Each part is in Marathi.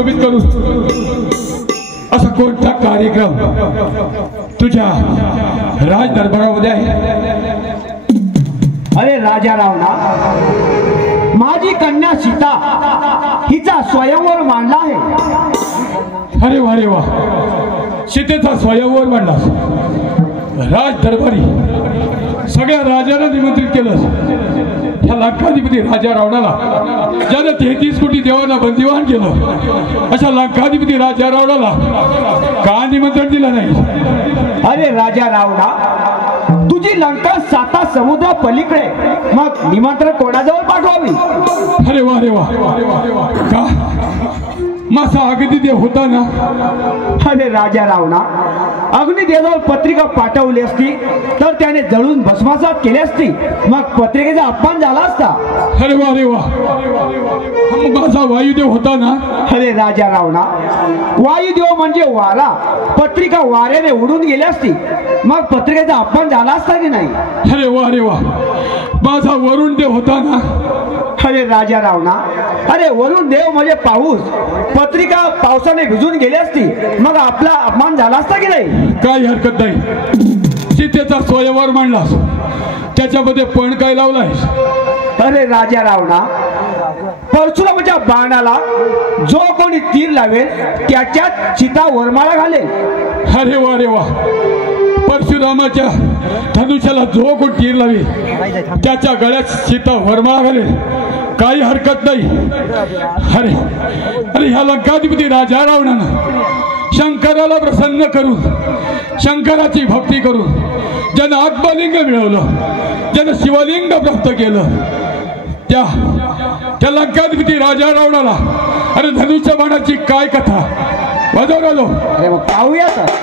शोभित करून असा कोणता कार्यक्रम तुझ्या राज दरबारामध्ये आहे? अरे राजा रावणा, माझी कन्या सीता हिचा स्वयंवर मांडला आहे। अरे वा रे वा, सीतेचा स्वयंवर मांडलास। राज दरबारी सगळ्या राजांना निमंत्रित केलं। ह्या लंकाधिपती राजा रावणाला, ज्याने 33 कोटी देवांना बंदिवान केलं, अशा लंकाधिपती राजा रावणाला का निमंत्रण दिलं नाही? अरे राजा रावणा, तुझी लंका 7 समुद्रा पलीकडे, मग निमंत्रण कोणाजवळ पाठवावी? अरे वा रे वा, का माझा अग्निदेव होता ना? अरे राजा रावणा, अग्निदेवावर पत्रिका पाठवली असती तर त्याने जळून भस्मासात केली असती, मग पत्रिकेचा अपमान झाला असता। अरे वा रे वा, माझा वायुदेव होता ना? अरे राजा रावणा, वायुदेव म्हणजे वारा, पत्रिका वाऱ्याने उडून गेली असती, मग पत्रिकेचा अपमान झाला असता की नाही? अरे वा रे वा, माझा वरुण देव होता ना? अरे राजा रावणा, अरे वरुण देव म्हणजे पाऊस, पत्रिका पावसाने भिजून गेली असती, मग आपला अपमान झाला असता की नाही? काही हरकत नाही। सीतेचा स्वयंवर मांडलास, त्याच्यामध्ये पण काय लावलायस? अरे राजा रावणा, परशुरामाच्या बाणाला जो कोणी तीर लावेल त्याच्यात सीता वरमाळा घालेल। अरे वा रे वा, परशुरामाच्या धनुष्याला जो कोणी तीर लावेल त्याच्या गळ्यात सीता वरमाळा घालेल, काही हरकत नाही। अरे अरे, ह्या लंकाधिपती राजा रावणानं शंकराला प्रसन्न करून, शंकराची भक्ती करून, ज्यानं आत्मलिंग मिळवलं, ज्यानं शिवलिंग प्राप्त केलं, त्या लंकाधिपती राजा रावणाला अरे धनुष्य बाणाची काय कथा वाजवलो? अरे मग पाहूया तर।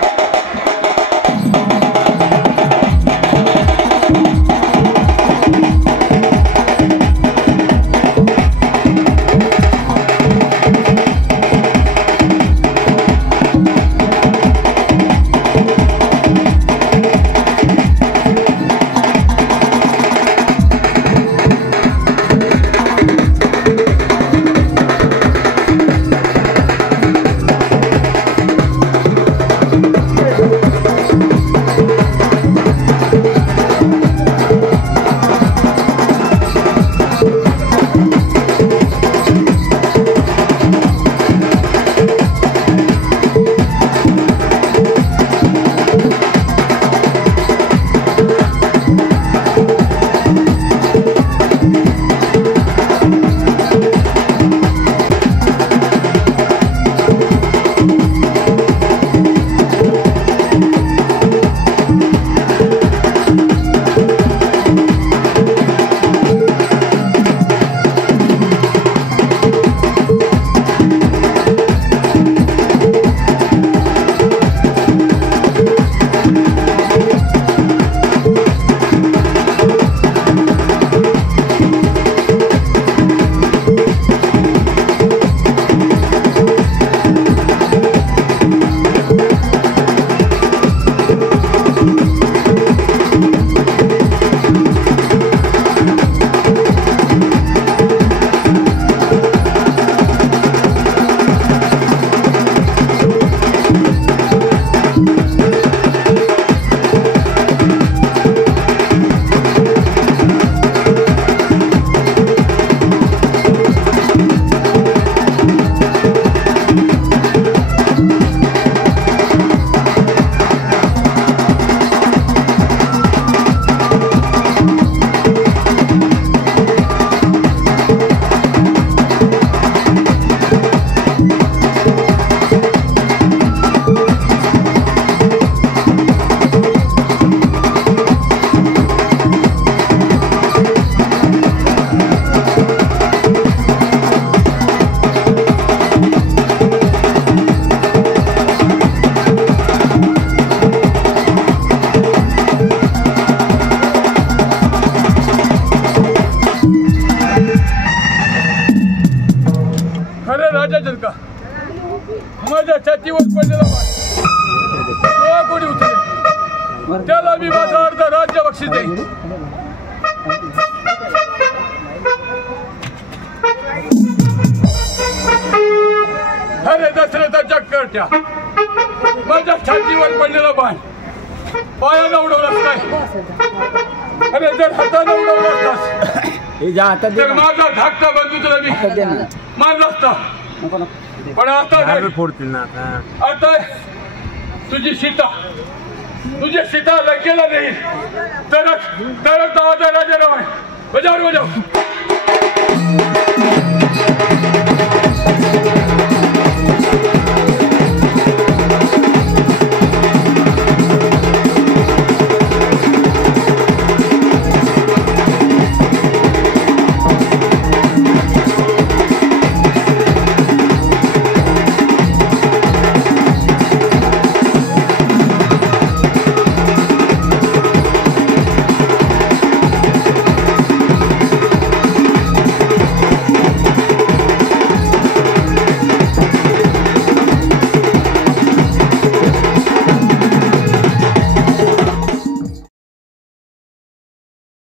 माझ्या छातीवर पडलेला तो कोणी उचले त्याला मी माझा अर्ध राज्य बक्षीस देईन. अरे दशरथाच्या करट्या माझ्या छातीवर पडलेला बाण पायाला उडवलास काय? अरे जर हाताला उडवला असतास तर माझा धाकटा बंधू तुला मी मारला असता. पण आता आता तुझी सीता लंकेला नाही तरच आवाजा राजाराम आहे. बजाव बजाव.